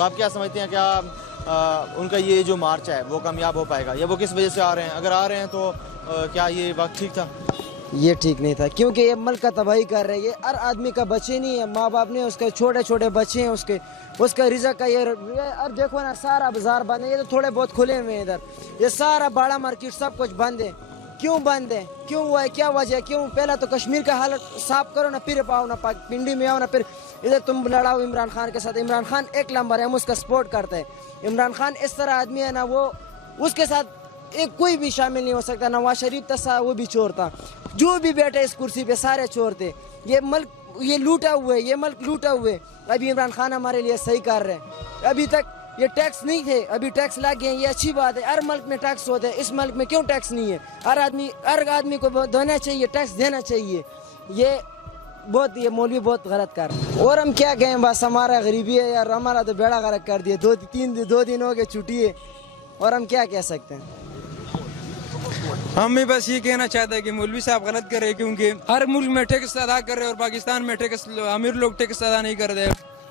تو آپ کیا سمجھتے ہیں کیا ان کا یہ جو مارچ ہے وہ کامیاب ہو پائے گا، یا وہ کس وجہ سے آ رہے ہیں؟ اگر آ رہے ہیں تو کیا یہ وقت ٹھیک تھا؟ یہ ٹھیک نہیں تھا، کیونکہ یہ ملک کا تباہی کر رہے ہیں۔ یہ ہر آدمی کا بچے نہیں ہے، ماں باپ نے اس کے چھوٹے چھوٹے بچے ہیں، اس کا رزق کا یہ اب دیکھو نا، سارا بازار بند ہے، یہ تو تھوڑے بہت کھلے ہوئے ہیں ادھر، یہ سارا باڑا مارکیٹ سب کچھ بند ہے۔ کیوں بند ہے؟ کیوں ہوا ہے؟ کیا وجہ ہے؟ کیوں؟ پہلا تو کشمیر کا حالت صاف کرو نا، پھر آؤ نا پنڈی میں آؤ نا، پھر ادھر تم لڑاؤ عمران خان کے ساتھ۔ عمران خان ایک نمبر ہے، ہم اس کا سپورٹ کرتے ہیں۔ عمران خان اس طرح آدمی ہے نا، وہ اس کے ساتھ ایک کوئی بھی شامل نہیں ہو سکتا۔ نواز شریف تھا وہ بھی چور تھا، جو بھی بیٹھے اس کرسی پہ سارے چور تھے۔ یہ ملک یہ لوٹا ہوا ہے، یہ ملک لوٹا ہوا ہے۔ ابھی عمران خان ہمارے لیے صحیح کر رہے ہیں۔ ابھی تک یہ ٹیکس نہیں تھے، ابھی ٹیکس لگ گئے ہیں، یہ اچھی بات ہے۔ ہر ملک میں ٹیکس ہوتے ہیں، اس ملک میں کیوں ٹیکس نہیں ہے؟ ہر آدمی کو دینا چاہیے، ٹیکس دینا چاہیے۔ یہ مولوی بہت غلط کر رہے ہیں۔ اور ہم کیا کہیں، بس ہمارا غریبی ہے یار، ہمارا تو بیڑا غرق کر دیا۔ 2 دن ہو گئے چھٹی ہے، اور ہم کیا کہہ سکتے ہیں؟ ہم بھی بس یہ کہنا چاہتے ہیں کہ مولوی صاحب غلط کر رہے ہیں، کیونکہ ہر ملک میں ٹیکس ادا کر رہے ہیں اور پاکستان میں ٹیکس امیر لوگ ٹیکس ادا نہیں کر رہے۔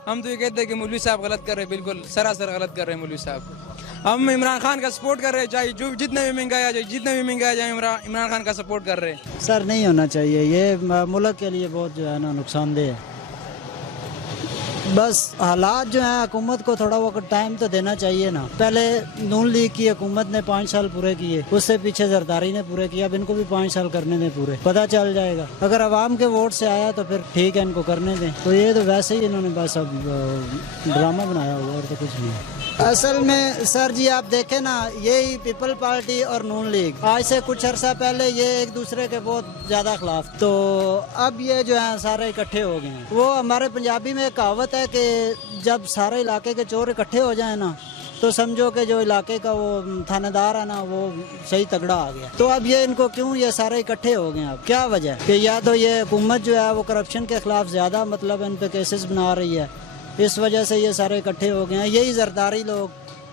ہم تو یہ کہتے ہیں کہ مولوی صاحب غلط کر رہے ہیں، بالکل سراسر غلط کر رہے ہیں مولوی صاحب۔ ہم عمران خان کا سپورٹ کر رہے ہیں، چاہے جتنا بھی مہنگایا جائے عمران خان کا سپورٹ کر رہے ہیں۔ سر نہیں ہونا چاہیے، یہ ملک کے لیے بہت جو ہے نا نقصان دہ ہے۔ بس حالات جو ہیں، حکومت کو تھوڑا وقت ٹائم تو دینا چاہیے نا۔ پہلے نون لیگ کی حکومت نے 5 سال پورے کیے، اس سے پیچھے زرداری نے پورے کیا، اب ان کو بھی 5 سال کرنے دیں پورے، پتہ چل جائے گا۔ اگر عوام کے ووٹ سے آیا تو پھر ٹھیک ہے، ان کو کرنے دیں۔ تو یہ تو ویسے ہی انہوں نے بس اب ڈرامہ بنایا ہوا، اور تو کچھ نہیں۔ اصل میں سر جی آپ دیکھیں نا، یہی پیپل پارٹی اور نون لیگ آج سے کچھ عرصہ پہلے یہ ایک دوسرے کے بہت زیادہ خلاف، تو اب یہ جو ہیں سارے اکٹھے ہو گئے ہیں۔ وہ ہمارے پنجابی میں کہاوت ہے کہ جب سارے علاقے کے چور اکٹھے ہو جائیں نا، تو سمجھو کہ جو علاقے کا وہ تھانہ دار ہے نا، وہ صحیح تگڑا آ گیا۔ تو اب یہ ان کو کیوں یہ سارے اکٹھے ہو گئے ہیں؟ اب کیا وجہ ہے کہ یا تو یہ حکومت جو ہے وہ کرپشن کے خلاف زیادہ مطلب ان پہ کیسز بنا رہی ہے، اس وجہ سے یہ سارے اکٹھے ہو گئے ہیں۔ یہی زرداری لوگ،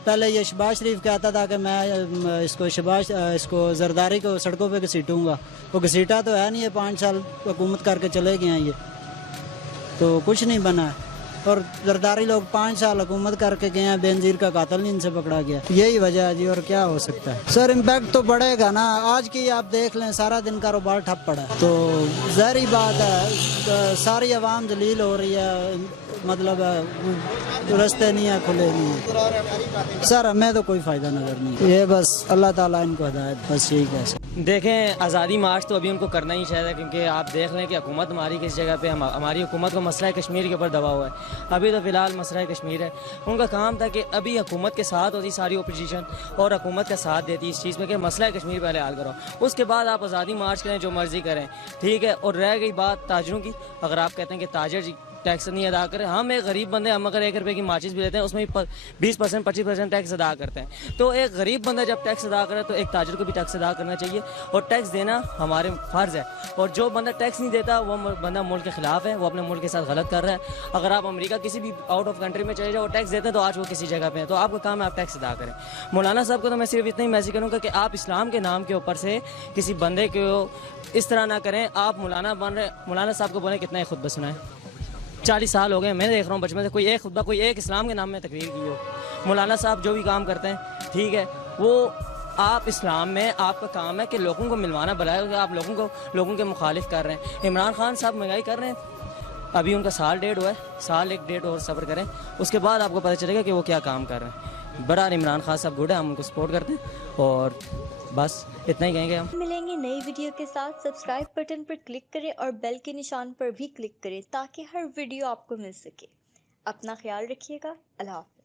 پہلے یہ شہباز شریف کہتا تھا کہ میں اس کو زرداری کو سڑکوں پہ گھسیٹوں گا، وہ گھسیٹا تو ہے نہیں، یہ 5 سال حکومت کر کے چلے گئے ہیں، یہ تو کچھ نہیں بنا ہے۔ اور زرداری لوگ 5 سال حکومت کر کے گئے ہیں، بے نظیر کا قاتل نہیں ان سے پکڑا گیا۔ یہی وجہ ہے جی، اور کیا ہو سکتا ہے؟ سر امپیکٹ تو بڑھے گا نا۔ آج کی آپ دیکھ لیں، سارا دن کاروبار ٹھپ پڑا ہے، تو ظاہری بات ہے ساری عوام ذلیل ہو رہی ہے، مطلب رستے نہیں ہیں، کھلے نہیں ہیں۔ سر ہمیں تو کوئی فائدہ نظر نہیں، یہ بس اللہ تعالیٰ ان کو ہدایت، بس یہی کہہ سکتے۔ دیکھیں، آزادی مارچ تو ابھی ان کو کرنا ہی چاہیے، کیونکہ آپ دیکھ لیں کہ حکومت ہماری کس جگہ پہ، ہماری حکومت کو مسئلہ کشمیر کے اوپر دبا ہوا ہے۔ ابھی تو فی الحال مسئلہ کشمیر ہے، ان کا کام تھا کہ ابھی حکومت کے ساتھ ہوتی ساری اپوزیشن، اور حکومت کا ساتھ دیتی اس چیز میں کہ مسئلہ کشمیر پہلے حل کرو، اس کے بعد آپ آزادی مارچ کریں، جو مرضی کریں، ٹھیک ہے۔ اور رہ گئی بات تاجروں کی، اگر آپ کہتے ہیں کہ تاجر جی ٹیکس نہیں ادا کریں، ہم ایک غریب بندے، ہم اگر 1 روپے کی ماچس بھی لیتے ہیں اس میں 20% 25% ٹیکس ادا کرتے ہیں، تو ایک غریب بندہ جب ٹیکس ادا کرے تو ایک تاجر کو بھی ٹیکس ادا کرنا چاہیے، اور ٹیکس دینا ہمارے فرض ہے۔ اور جو بندہ ٹیکس نہیں دیتا وہ بندہ ملک کے خلاف ہے، وہ اپنے ملک کے ساتھ غلط کر رہا ہے۔ اگر آپ امریکہ کسی بھی آؤٹ آف کنٹری میں چلے جاؤ، وہ ٹیکس دیتے ہیں تو آج وہ کسی جگہ پہ ہے، تو آپ کا کام ہے آپ ٹیکس ادا کریں۔ مولانا صاحب کو تو میں صرف اتنا ہی میسج کروں گا کہ آپ اسلام کے نام کے اوپر سے کسی بندے کو اس طرح نہ کریں۔ آپ مولانا بن رہے، مولانا صاحب کو بولیں کتنا ہی خطبہ سنائیں۔ 40 سال ہو گئے، میں دیکھ رہا ہوں بچپن سے کوئی ایک خطبہ، کوئی ایک اسلام کے نام میں تقریر کی ہو۔ مولانا صاحب جو بھی کام کرتے ہیں ٹھیک ہے، وہ آپ اسلام میں آپ کا کام ہے کہ لوگوں کو ملوانا، بلائے آپ لوگوں کے مخالف کر رہے ہیں۔ عمران خان صاحب مہنگائی کر رہے ہیں، ابھی ان کا سال 1.5 ہوا ہے، سال 1.5 اور صبر کریں، اس کے بعد آپ کو پتہ چلے گا کہ وہ کیا کام کر رہے ہیں۔ برحال عمران خان صاحب گڈ ہے، ہم ان کو سپورٹ کرتے ہیں، اور بس اتنا ہی کہیں گے ہم۔ ملیں گے نئی ویڈیو کے ساتھ، سبسکرائب بٹن پر کلک کریں اور بیل کے نشان پر بھی کلک کریں تاکہ ہر ویڈیو آپ کو مل سکے۔ اپنا خیال رکھیے گا، اللہ حافظ۔